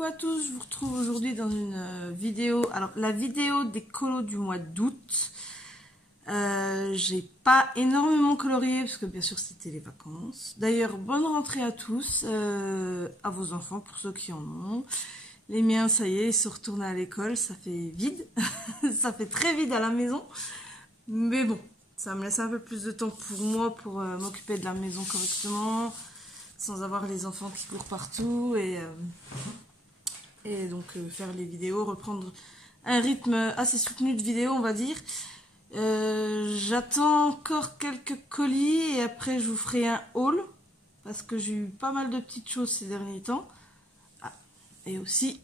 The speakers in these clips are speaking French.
Coucou à tous, je vous retrouve aujourd'hui dans une vidéo. Alors la vidéo des colos du mois d'août. J'ai pas énormément colorié parce que bien sûr c'était les vacances. D'ailleurs bonne rentrée à tous, à vos enfants pour ceux qui en ont. Les miens ça y est, ils sont retournés à l'école, ça fait vide. Ça fait très vide à la maison. Mais bon, ça me laisse un peu plus de temps pour moi pour m'occuper de la maison correctement. Sans avoir les enfants qui courent partout et donc faire les vidéos, reprendre un rythme assez soutenu de vidéos on va dire. J'attends encore quelques colis et après je vous ferai un haul parce que j'ai eu pas mal de petites choses ces derniers temps. Ah, et aussi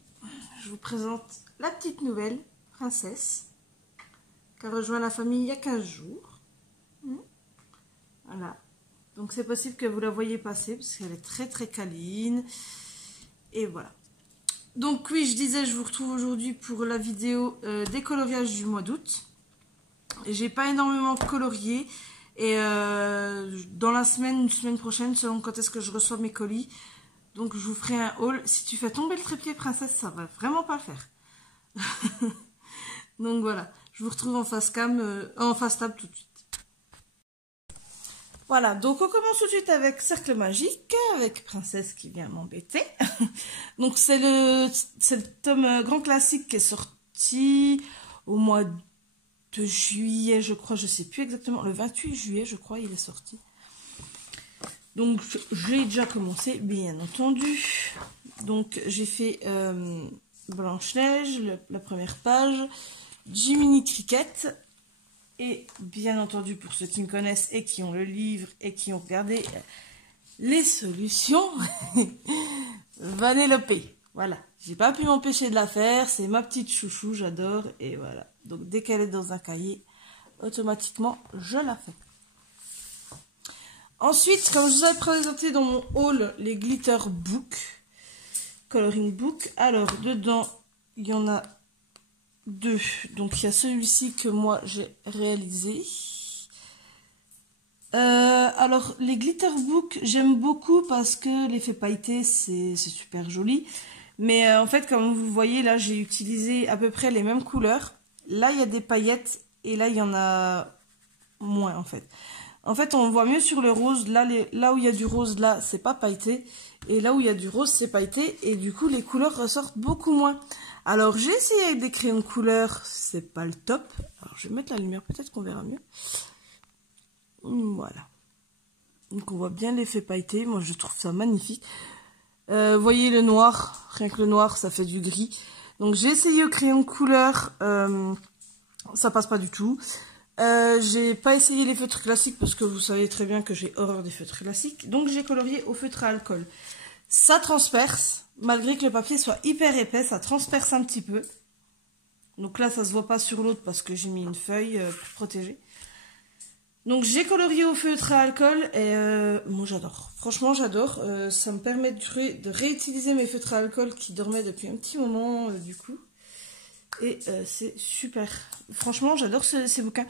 je vous présente la petite nouvelle princesse qui a rejoint la famille il y a 15 jours. Voilà. Donc c'est possible que vous la voyez passer parce qu'elle est très très câline. Et voilà. Donc oui, je disais, je vous retrouve aujourd'hui pour la vidéo des coloriages du mois d'août. J'ai pas énormément colorié. Et dans la semaine, une semaine prochaine, selon quand est-ce que je reçois mes colis. Donc je vous ferai un haul. Si tu fais tomber le trépied princesse, ça va vraiment pas le faire. Donc voilà, je vous retrouve en face cam, en face table tout de suite. Voilà, donc on commence tout de suite avec Cercle Magique, avec Princesse qui vient m'embêter. Donc c'est le tome grand classique qui est sorti au mois de juillet, je crois, je sais plus exactement, le 28 juillet, je crois, il est sorti. Donc j'ai déjà commencé, bien entendu. Donc j'ai fait Blanche-Neige, la première page, Jiminy Cricket. Et bien entendu, pour ceux qui me connaissent et qui ont le livre et qui ont regardé les solutions, Vanellope. Voilà, j'ai pas pu m'empêcher de la faire, c'est ma petite chouchou, j'adore. Et voilà, donc dès qu'elle est dans un cahier, automatiquement, je la fais. Ensuite, comme je vous avais présenté dans mon haul, les Glitter Book, Coloring Book. Alors, dedans, il y en a deux. Donc il y a celui-ci que moi j'ai réalisé. Alors les glitter book j'aime beaucoup parce que l'effet pailleté c'est super joli. Mais en fait comme vous voyez là j'ai utilisé à peu près les mêmes couleurs. Là il y a des paillettes et là il y en a moins en fait. En fait on voit mieux sur le rose. Là où il y a du rose là c'est pas pailleté. Et là où il y a du rose c'est pailleté. Et du coup les couleurs ressortent beaucoup moins. Alors j'ai essayé avec des crayons de couleur, c'est pas le top. Alors je vais mettre la lumière, peut-être qu'on verra mieux. Voilà. Donc on voit bien l'effet pailleté, moi je trouve ça magnifique. Voyez le noir, rien que le noir ça fait du gris. Donc j'ai essayé au crayon de couleur, ça passe pas du tout. J'ai pas essayé les feutres classiques parce que vous savez très bien que j'ai horreur des feutres classiques. Donc j'ai colorié au feutre à alcool. Ça transperce. Malgré que le papier soit hyper épais, ça transperce un petit peu. Donc là, ça se voit pas sur l'autre parce que j'ai mis une feuille pour protéger. Donc j'ai colorié au feutre à alcool et moi j'adore. Franchement, j'adore. Ça me permet de réutiliser mes feutres à alcool qui dormaient depuis un petit moment du coup. Et c'est super. Franchement, j'adore ces bouquins.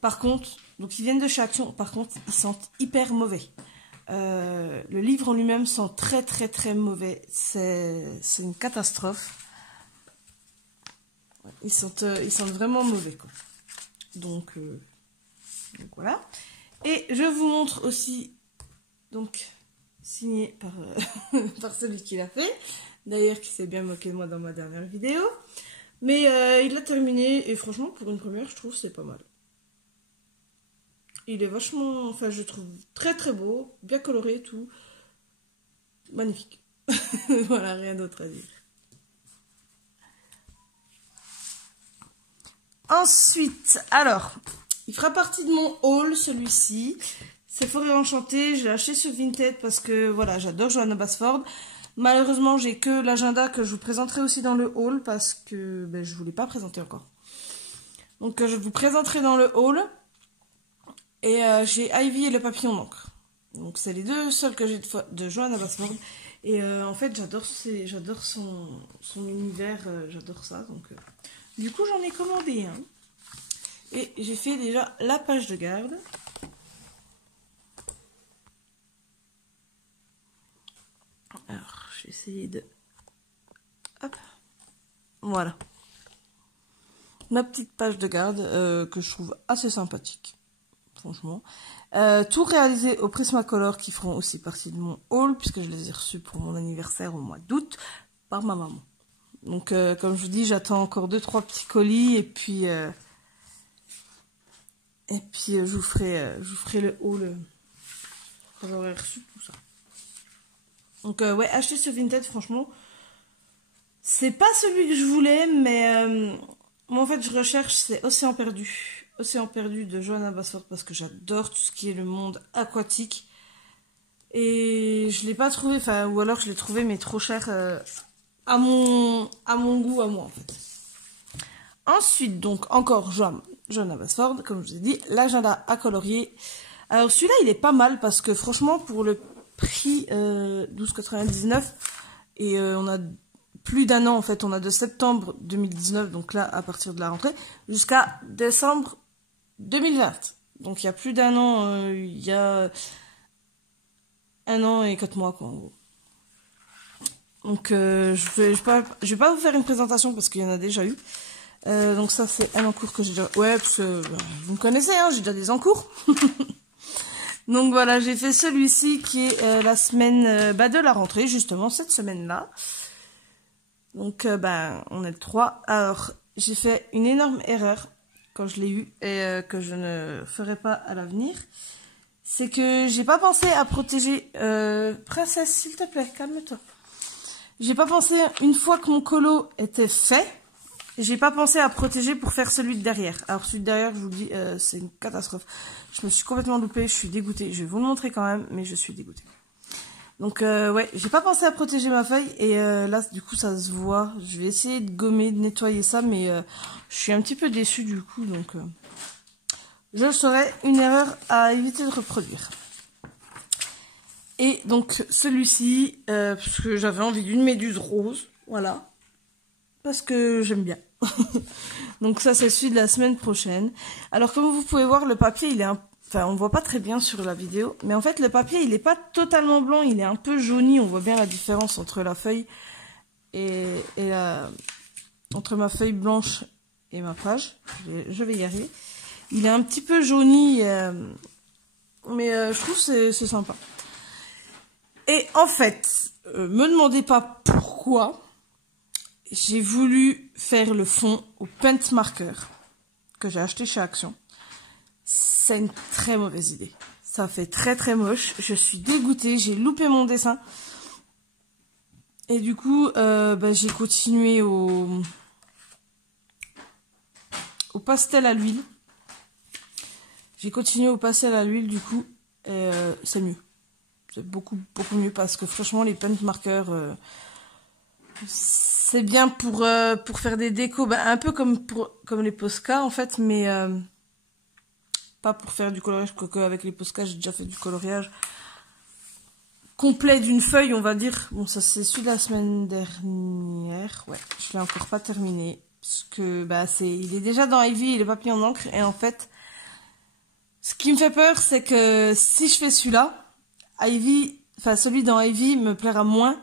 Par contre, donc ils viennent de chez Action. Par contre, ils sentent hyper mauvais. Le livre en lui-même sent très très très mauvais, c'est une catastrophe. Ils sentent vraiment mauvais quoi. Donc voilà. Et je vous montre aussi, donc signé par, par celui qui l'a fait, d'ailleurs qui s'est bien moqué de moi dans ma dernière vidéo. Mais il l'a terminé et franchement pour une première je trouve c'est pas mal. Il est vachement, enfin je trouve très très beau, bien coloré et tout. Magnifique. Voilà, rien d'autre à dire. Ensuite, alors, il fera partie de mon haul celui-ci. C'est Forêt Enchantée, je l'ai acheté sur Vinted parce que voilà, j'adore Johanna Basford. Malheureusement, j'ai que l'agenda que je vous présenterai aussi dans le haul parce que ben, je ne vous l'ai pas présenté encore. Donc je vous présenterai dans le haul. Et j'ai Ivy et le papillon d'encre. Donc c'est les deux seuls que j'ai de Johanna Basford. Et en fait j'adore son univers, j'adore ça. Donc du coup j'en ai commandé un. Et j'ai fait déjà la page de garde. Alors je vais essayer de Hop. Voilà. Ma petite page de garde que je trouve assez sympathique. Franchement. Tout réalisé au Prismacolor qui feront aussi partie de mon haul puisque je les ai reçus pour mon anniversaire au mois d'août par ma maman. Donc comme je vous dis, j'attends encore 2-3 petits colis et puis je vous ferai le haul quand j'aurai reçu tout ça. Donc ouais, acheter ce Vinted, franchement, c'est pas celui que je voulais, mais moi en fait je recherche, c'est Océan Perdu. Océan Perdu de Johanna Basford parce que j'adore tout ce qui est le monde aquatique. Et je l'ai pas trouvé, enfin, ou alors je l'ai trouvé mais trop cher à mon goût, à moi en fait. Ensuite, donc, encore Johanna Basford, comme je vous ai dit, l'agenda à colorier. Alors celui-là, il est pas mal parce que franchement, pour le prix 12,99, et on a plus d'un an en fait, on a de septembre 2019, donc là, à partir de la rentrée, jusqu'à décembre 2020. Donc il y a plus d'un an, il y a 1 an et 4 mois, quoi, en gros. Donc je vais pas vous faire une présentation parce qu'il y en a déjà eu. Donc ça c'est un encours que j'ai déjà... Ouais, parce que vous me connaissez, hein, j'ai déjà des encours. Donc voilà, j'ai fait celui-ci qui est la semaine de la rentrée, justement, cette semaine-là. Donc on est le 3. Alors, j'ai fait une énorme erreur quand je l'ai eu et que je ne ferai pas à l'avenir. C'est que j'ai pas pensé à protéger... Princesse, s'il te plaît, calme-toi. J'ai pas pensé, une fois que mon colo était fait, j'ai pas pensé à protéger pour faire celui de derrière. Alors celui de derrière, je vous le dis, c'est une catastrophe. Je me suis complètement loupée, je suis dégoûtée. Je vais vous le montrer quand même, mais je suis dégoûtée. Donc ouais, j'ai pas pensé à protéger ma feuille et là du coup ça se voit. Je vais essayer de gommer, de nettoyer ça, mais je suis un petit peu déçue du coup, donc je le saurai, une erreur à éviter de reproduire. Et donc celui-ci, parce que j'avais envie d'une méduse rose, voilà, parce que j'aime bien. Donc ça c'est celui de la semaine prochaine. Alors comme vous pouvez voir, le papier il est enfin on voit pas très bien sur la vidéo, mais en fait le papier il est pas totalement blanc, il est un peu jauni. On voit bien la différence entre la feuille et entre ma feuille blanche et ma page. Je vais y arriver. Il est un petit peu jauni, mais je trouve c'est sympa. Et en fait, me demandez pas pourquoi j'ai voulu faire le fond au paint marker que j'ai acheté chez Action. C'est une très mauvaise idée. Ça fait très très moche. Je suis dégoûtée. J'ai loupé mon dessin. Et du coup, j'ai continué au pastel à l'huile. J'ai continué au pastel à l'huile du coup. C'est mieux. C'est beaucoup mieux parce que franchement les paint markers c'est bien pour faire des décos, un peu comme les Posca en fait, mais pas pour faire du coloriage, quoique avec les Posca j'ai déjà fait du coloriage complet d'une feuille on va dire. Bon ça c'est celui de la semaine dernière, ouais je l'ai encore pas terminé parce que il est déjà dans Ivy, il est pas mis en encre et en fait ce qui me fait peur c'est que si je fais celui-là, Ivy, enfin celui dans Ivy me plaira moins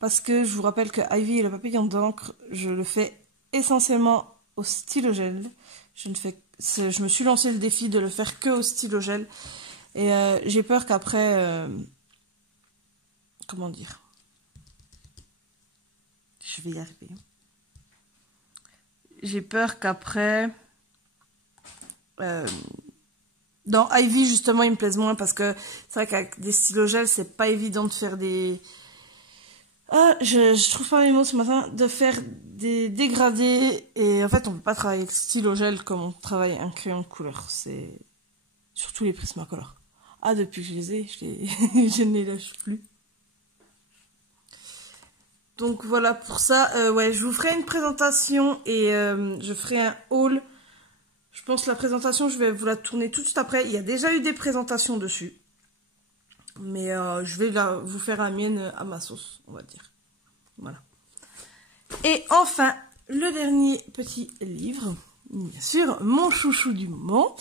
parce que je vous rappelle que Ivy et le papillon d'encre, je le fais essentiellement au stylo gel. Je me suis lancé le défi de le faire que au stylo gel et j'ai peur qu'après, comment dire, je vais y arriver. J'ai peur qu'après dans Ivy, justement, il me plaise moins parce que c'est vrai qu'avec des stylos gel, c'est pas évident de faire des... Ah, je trouve pas mes mots ce matin. De faire des dégradés. Et en fait, on peut pas travailler avec stylo gel comme on travaille un crayon de couleur. C'est surtout les Prismacolor. Ah, depuis que je les ai, je ne les lâche plus. Donc voilà pour ça. Ouais, je vous ferai une présentation et je ferai un haul. Je pense que la présentation, je vais vous la tourner tout de suite après. Il y a déjà eu des présentations dessus. Mais je vais vous faire la mienne à ma sauce, on va dire. Voilà. Et enfin, le dernier petit livre. Bien sûr, mon chouchou du moment,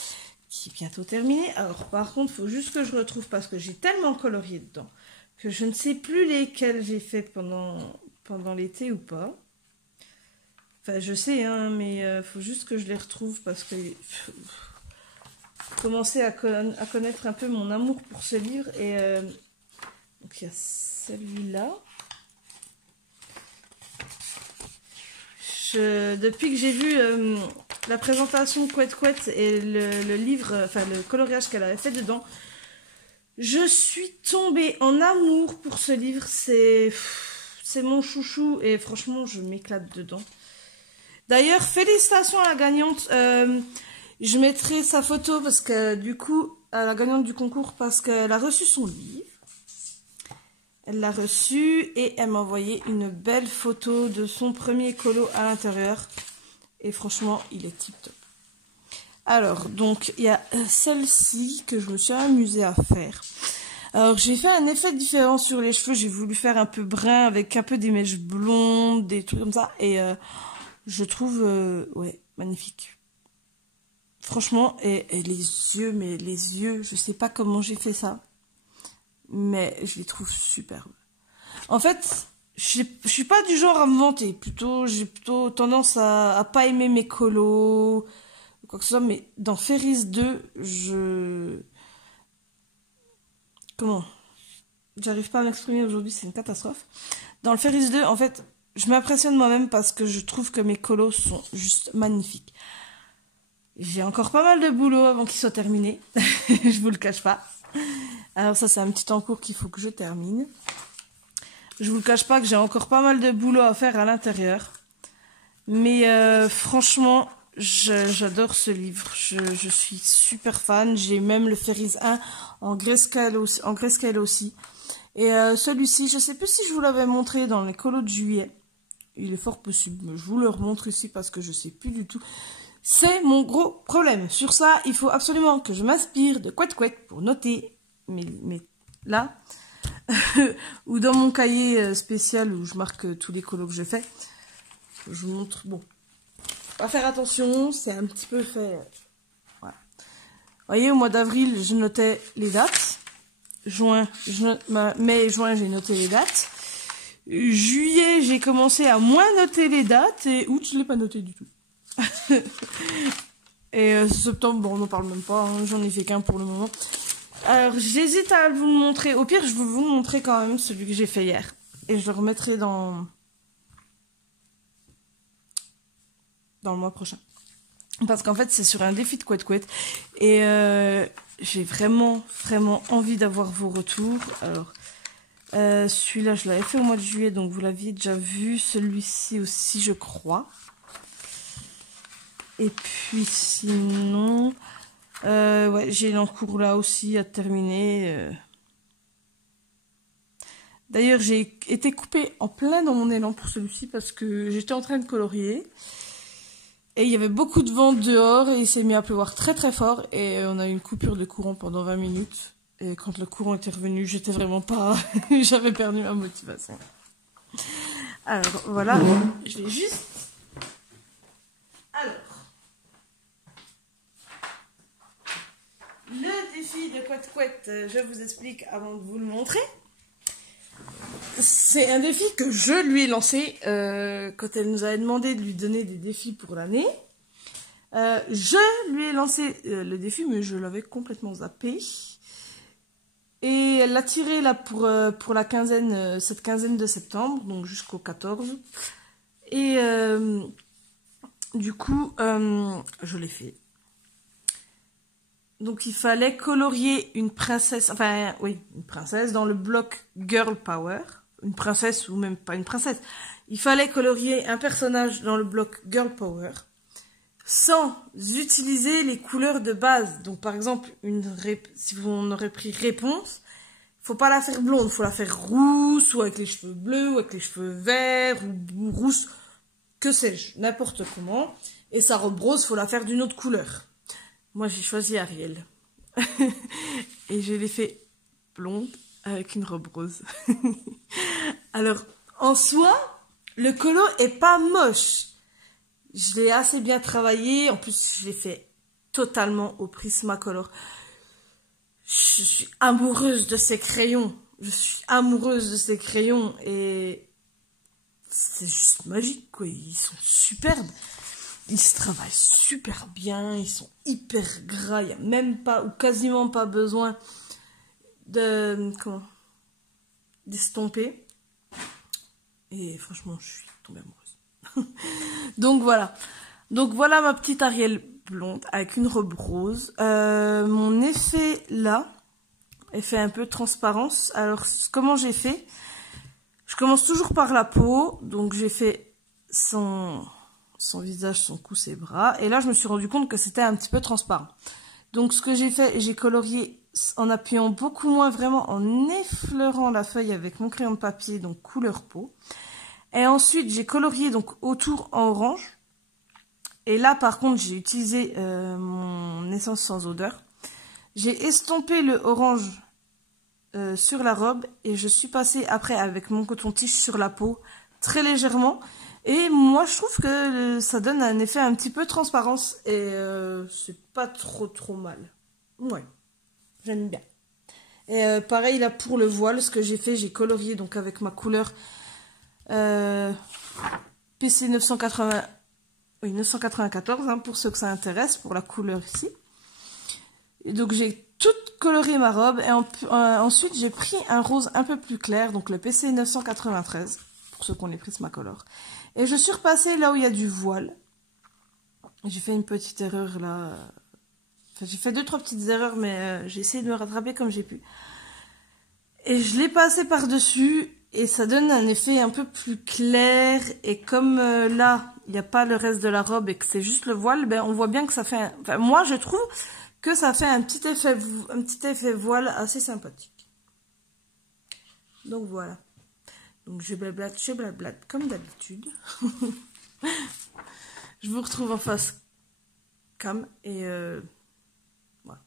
qui est bientôt terminé. Alors par contre, il faut juste que je retrouve parce que j'ai tellement colorié dedans que je ne sais plus lesquels j'ai fait pendant l'été ou pas. Enfin, je sais, hein, mais faut juste que je les retrouve parce que commencer à connaître un peu mon amour pour ce livre. Et donc il y a celui-là. Depuis que j'ai vu la présentation Couette Couette et le livre, enfin le coloriage qu'elle avait fait dedans, je suis tombée en amour pour ce livre. C'est mon chouchou et franchement je m'éclate dedans. D'ailleurs, félicitations à la gagnante. Je mettrai sa photo parce que du coup, à la gagnante du concours, parce qu'elle a reçu son livre. Elle l'a reçu et elle m'a envoyé une belle photo de son premier colo à l'intérieur. Et franchement, il est tip top. Alors, donc, il y a celle-ci que je me suis amusée à faire. Alors, j'ai fait un effet différent sur les cheveux. J'ai voulu faire un peu brun avec un peu des mèches blondes, des trucs comme ça. Et je trouve, ouais, magnifique. Franchement, et les yeux, mais les yeux, je sais pas comment j'ai fait ça. Mais je les trouve superbes. En fait, je suis pas du genre à me vanter. J'ai plutôt tendance à pas aimer mes colos, quoi que ce soit. Mais dans Ferris 2, comment? J'arrive pas à m'exprimer aujourd'hui, c'est une catastrophe. Dans le Ferris 2, en fait, je m'impressionne moi-même parce que je trouve que mes colos sont juste magnifiques. J'ai encore pas mal de boulot avant qu'il soit terminé. Je vous le cache pas. Alors ça, c'est un petit encours qu'il faut que je termine. Je vous le cache pas que j'ai encore pas mal de boulot à faire à l'intérieur. Mais franchement, j'adore ce livre. Je suis super fan. J'ai même le Ferris 1 en grayscale aussi. Et celui-ci, je sais plus si je vous l'avais montré dans les colos de juillet. Il est fort possible. Mais je vous le remontre ici parce que je sais plus du tout. C'est mon gros problème. Sur ça, il faut absolument que je m'inspire de Couette Couette pour noter mais là, ou dans mon cahier spécial où je marque tous les colos que je fais. Je vous montre. Bon, on va faire attention, c'est un petit peu fait. Voilà. Vous voyez, au mois d'avril, je notais les dates. Mai et juin, j'ai noté les dates. Juillet, j'ai commencé à moins noter les dates. Et août, je ne l'ai pas noté du tout. Et septembre, bon, on n'en parle même pas. Hein, j'en ai fait qu'un pour le moment. Alors, j'hésite à vous le montrer. Au pire, je vais vous le montrer quand même, celui que j'ai fait hier. Et je le remettrai dans le mois prochain. Parce qu'en fait, c'est sur un défi de Couette Couette. Et j'ai vraiment, vraiment envie d'avoir vos retours. Alors, celui-là, je l'avais fait au mois de juillet, donc vous l'aviez déjà vu. Celui-ci aussi, je crois. Et puis, sinon... ouais, j'ai l'encours là aussi à terminer. D'ailleurs, j'ai été coupée en plein dans mon élan pour celui-ci parce que j'étais en train de colorier. Et il y avait beaucoup de vent dehors et il s'est mis à pleuvoir très très fort. Et on a eu une coupure de courant pendant 20 minutes. Et quand le courant était revenu, j'étais vraiment pas... J'avais perdu ma motivation. Alors, voilà. Je vais juste... Alors... Le défi de Couette Couette, je vous explique avant de vous le montrer. C'est un défi que je lui ai lancé quand elle nous avait demandé de lui donner des défis pour l'année. Je lui ai lancé le défi, mais je l'avais complètement zappé. Et elle l'a tiré là pour la quinzaine, cette quinzaine de septembre, donc jusqu'au 14. Et du coup, je l'ai fait. Donc il fallait colorier une princesse, enfin oui, une princesse dans le bloc Girl Power. Une princesse ou même pas une princesse. Il fallait colorier un personnage dans le bloc Girl Power sans utiliser les couleurs de base. Donc par exemple, si on aurait pris réponse, faut pas la faire blonde, faut la faire rousse ou avec les cheveux bleus ou avec les cheveux verts ou rousse, que sais-je, n'importe comment. Et sa robe rose, faut la faire d'une autre couleur. Moi, j'ai choisi Ariel. Et je l'ai fait blonde avec une robe rose. Alors, en soi, le colo est pas moche. Je l'ai assez bien travaillé. En plus, je l'ai fait totalement au Prismacolor. Je suis amoureuse de ces crayons. Je suis amoureuse de ces crayons. Et c'est juste magique, quoi. Ils sont superbes. Ils se travaillent super bien, ils sont hyper gras, il n'y a même pas ou quasiment pas besoin d'estomper. Et franchement, je suis tombée amoureuse. Donc voilà ma petite Ariel blonde avec une robe rose. Mon effet là, effet un peu transparence. Alors comment j'ai fait? Je commence toujours par la peau, donc j'ai fait son visage, son cou, ses bras. Et là, je me suis rendu compte que c'était un petit peu transparent. Donc, ce que j'ai fait, j'ai colorié en appuyant beaucoup moins, vraiment en effleurant la feuille avec mon crayon de papier, donc couleur peau. Et ensuite, j'ai colorié donc autour en orange. Et là, par contre, j'ai utilisé mon essence sans odeur. J'ai estompé le orange sur la robe et je suis passée après avec mon coton-tige sur la peau, très légèrement. Et moi, je trouve que ça donne un effet un petit peu transparence et c'est pas trop mal. Ouais, j'aime bien. Et pareil là pour le voile, ce que j'ai fait, j'ai colorié donc avec ma couleur PC 980, oui 994 hein, pour ceux que ça intéresse, pour la couleur ici. Et donc j'ai tout coloré ma robe et ensuite j'ai pris un rose un peu plus clair, donc le PC 993 pour ceux qui ont les Prismacolor. Et je suis repassée là où il y a du voile. J'ai fait une petite erreur là. Enfin, j'ai fait 2-3 petites erreurs, mais j'ai essayé de me rattraper comme j'ai pu. Et je l'ai passé par-dessus et ça donne un effet un peu plus clair. Et comme là, il n'y a pas le reste de la robe et que c'est juste le voile, ben, on voit bien que ça fait... Enfin, moi, je trouve que ça fait un petit effet voile assez sympathique. Donc voilà. Donc je blablate comme d'habitude. Je vous retrouve en face cam et voilà.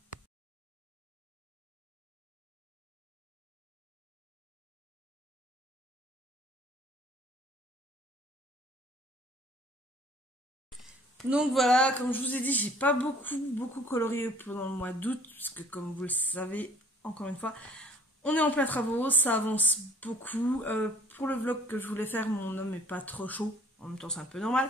Donc voilà, comme je vous ai dit, j'ai pas beaucoup colorié pendant le mois d'août, parce que comme vous le savez, encore une fois, on est en plein travaux, ça avance beaucoup. Pour le vlog que je voulais faire, mon homme est pas trop chaud, en même temps c'est un peu normal.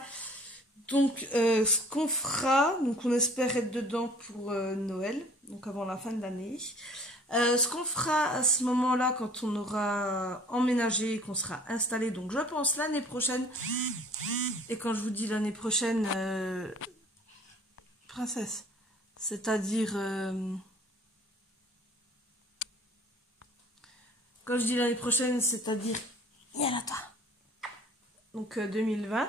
Donc ce qu'on fera, donc on espère être dedans pour Noël, donc avant la fin de l'année. Ce qu'on fera à ce moment-là, quand on aura emménagé et qu'on sera installé, donc je pense l'année prochaine, et quand je vous dis l'année prochaine, princesse, c'est-à-dire, quand je dis l'année prochaine, c'est-à-dire, donc 2020,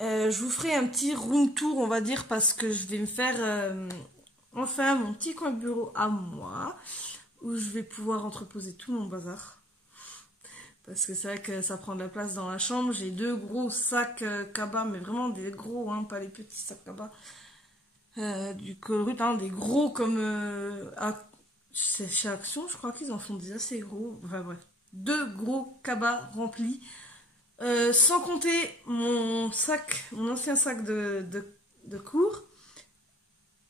je vous ferai un petit room tour, on va dire, parce que je vais me faire enfin mon petit coin de bureau à moi, où je vais pouvoir entreposer tout mon bazar. Parce que c'est vrai que ça prend de la place dans la chambre. J'ai 2 gros sacs cabas, mais vraiment des gros, hein, pas les petits sacs cabas du Colruyt, hein, des gros comme chez Action, je crois qu'ils en font des assez gros. Enfin bref, 2 gros cabas remplis. Sans compter mon ancien sac de cours,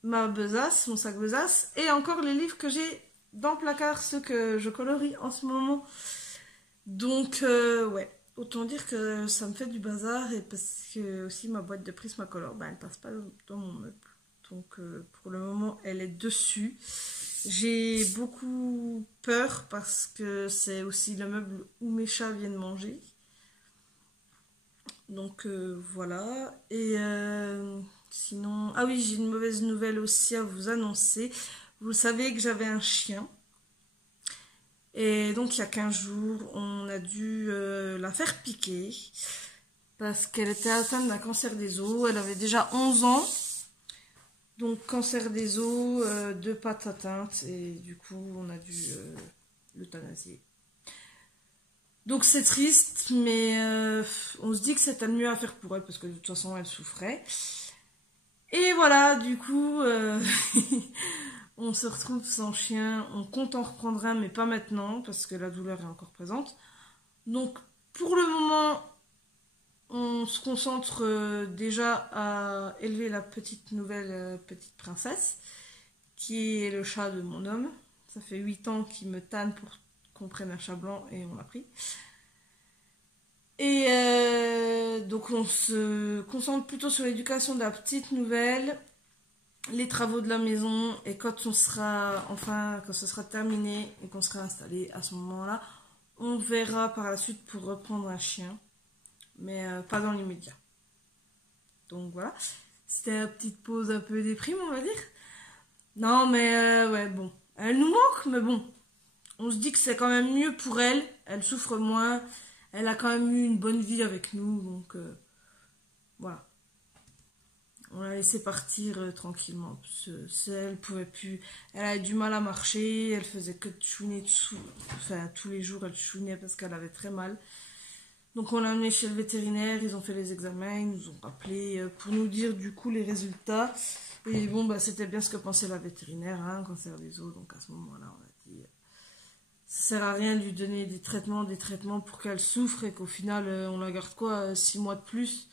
ma besace, mon sac besace, et encore les livres que j'ai dans le placard, ceux que je colorie en ce moment. Donc, ouais, autant dire que ça me fait du bazar, et parce que aussi ma boîte de Prismacolor, ben, elle passe pas dans mon meuble. Donc, pour le moment, elle est dessus. J'ai beaucoup peur parce que c'est aussi le meuble où mes chats viennent manger. Donc, voilà. Et sinon... Ah oui, j'ai une mauvaise nouvelle aussi à vous annoncer. Vous savez que j'avais un chien. Et donc il y a 15 jours, on a dû la faire piquer parce qu'elle était atteinte d'un cancer des os. Elle avait déjà 11 ans. Donc cancer des os, 2 pattes atteintes et du coup on a dû l'euthanasier. Donc c'est triste, mais on se dit que c'était le mieux à faire pour elle parce que de toute façon elle souffrait. Et voilà, du coup... On se retrouve sans chien, on compte en reprendre un, mais pas maintenant, parce que la douleur est encore présente. Donc, pour le moment, on se concentre déjà à élever la petite nouvelle petite princesse, qui est le chat de mon homme. Ça fait 8 ans qu'il me tanne pour qu'on prenne un chat blanc, et on l'a pris. Et donc on se concentre plutôt sur l'éducation de la petite nouvelle, les travaux de la maison, et quand on sera, enfin, quand ce sera terminé et qu'on sera installé à ce moment-là, on verra par la suite pour reprendre un chien, mais pas dans l'immédiat. Donc voilà, c'était la petite pause un peu déprime, on va dire. Non, mais ouais, bon, elle nous manque, mais bon, on se dit que c'est quand même mieux pour elle, elle souffre moins, elle a quand même eu une bonne vie avec nous, donc voilà. On l'a laissé partir tranquillement. Elle pouvait plus. Elle avait du mal à marcher. Elle faisait que de chouiner dessous. Enfin, tous les jours, elle chouinait parce qu'elle avait très mal. Donc, on l'a amenée chez le vétérinaire. Ils ont fait les examens. Ils nous ont rappelé pour nous dire du coup les résultats. Et bon, bah, c'était bien ce que pensait la vétérinaire, hein, cancer des os. Donc, à ce moment-là, on a dit ça sert à rien de lui donner des traitements pour qu'elle souffre et qu'au final, on la garde quoi 6 mois de plus.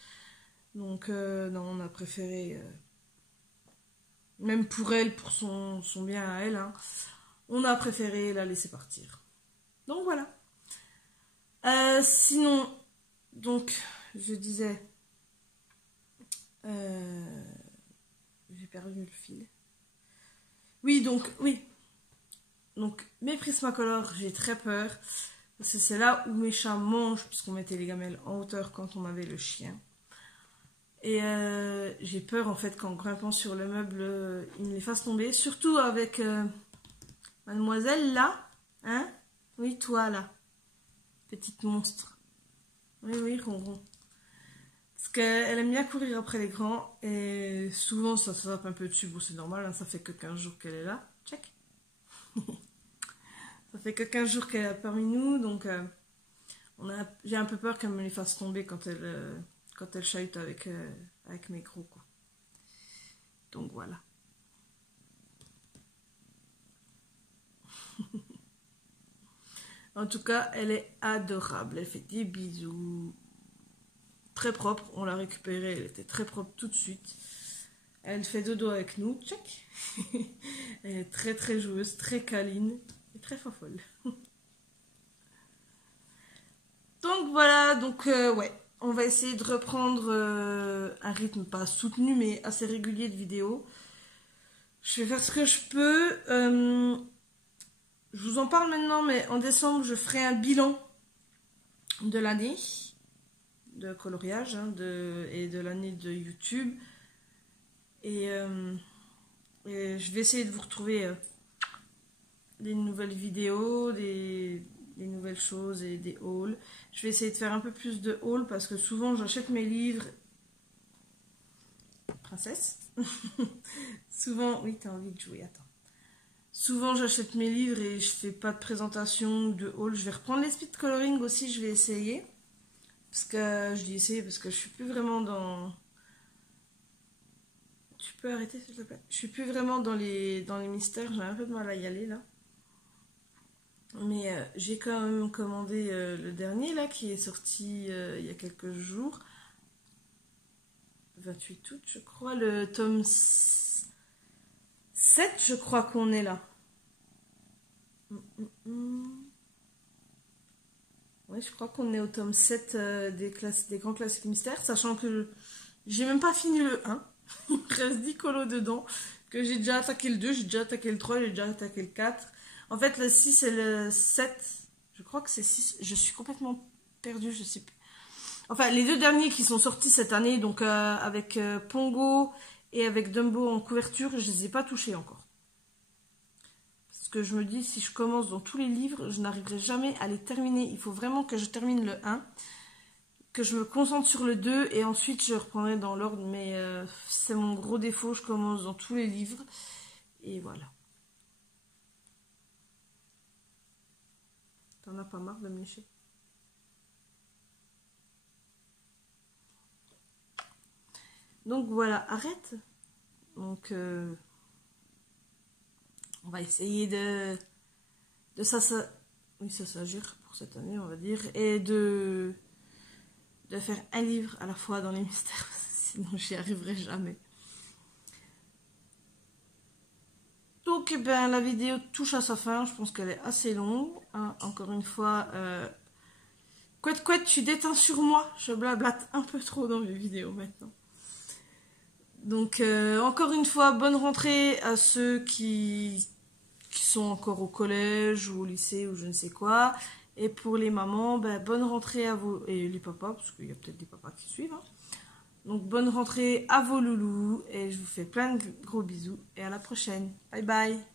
Donc, non, on a préféré, même pour elle, pour son bien à elle, hein, on a préféré la laisser partir. Donc, voilà. Sinon, donc, je disais, j'ai perdu le fil. Oui, donc, mes Prismacolor, j'ai très peur, parce que c'est là où mes chats mangent, puisqu'on mettait les gamelles en hauteur quand on avait le chien. Et j'ai peur en fait qu'en grimpant sur le meuble, il me les fasse tomber. Surtout avec mademoiselle là. Hein? Oui, toi là. Petite monstre. Oui, Ronron. Parce qu'elle aime bien courir après les grands. Et souvent ça se tape un peu dessus. Bon, c'est normal, hein, ça fait que 15 jours qu'elle est là. Check. Ça fait que 15 jours qu'elle est parmi nous. Donc j'ai un peu peur qu'elle me les fasse tomber quand elle chahute avec mes gros, quoi. Donc voilà. En tout cas, elle est adorable. Elle fait des bisous. Très propre. On l'a récupérée. Elle était très propre tout de suite. Elle fait dodo avec nous. Check. Elle est très très joueuse, très câline et très folle. Donc voilà. Donc ouais. On va essayer de reprendre un rythme pas soutenu mais assez régulier de vidéos. Je vais faire ce que je peux. Je vous en parle maintenant, mais en décembre, je ferai un bilan de l'année de coloriage et de l'année de YouTube. Et je vais essayer de vous retrouver des nouvelles vidéos, des nouvelles choses et des hauls. Je vais essayer de faire un peu plus de hauls parce que souvent j'achète mes livres. Princesse. Souvent, oui, t'as envie de jouer, attends. Souvent j'achète mes livres et je fais pas de présentation ou de haul. Je vais reprendre les speed coloring aussi, je vais essayer. Parce que je dis essayer parce que je suis plus vraiment dans... Tu peux arrêter s'il te plaît? Je suis plus vraiment dans les mystères, j'ai un peu de mal à y aller là. Mais j'ai quand même commandé le dernier là qui est sorti il y a quelques jours. 28 août je crois, le tome 7 je crois qu'on est là. Oui, je crois qu'on est au tome 7 des grands classiques mystères, sachant que j'ai même pas fini le 1. Il me reste 10 colos dedans, que j'ai déjà attaqué le 2, j'ai déjà attaqué le 3, j'ai déjà attaqué le 4. En fait, le 6 et le 7, je crois que c'est 6, je suis complètement perdue, je sais plus. Enfin, les deux derniers qui sont sortis cette année, donc avec Pongo et avec Dumbo en couverture, je les ai pas touchés encore. Parce que je me dis, si je commence dans tous les livres, je n'arriverai jamais à les terminer. Il faut vraiment que je termine le 1, que je me concentre sur le 2 et ensuite je reprendrai dans l'ordre. Mais c'est mon gros défaut, je commence dans tous les livres. Et voilà. T'en as pas marre de me lécher? Donc voilà, arrête. Donc on va essayer de s'agir pour cette année, on va dire, et de faire un livre à la fois dans les mystères, sinon j'y arriverai jamais. Donc ben, la vidéo touche à sa fin, je pense qu'elle est assez longue, hein. Encore une fois, Couette, tu déteins sur moi. Je blablate un peu trop dans mes vidéos maintenant. Donc, encore une fois, bonne rentrée à ceux qui sont encore au collège ou au lycée ou je ne sais quoi. Et pour les mamans, bonne rentrée à vous. Et les papas, parce qu'il y a peut-être des papas qui suivent. Hein. Donc, bonne rentrée à vos loulous. Et je vous fais plein de gros bisous. Et à la prochaine. Bye bye.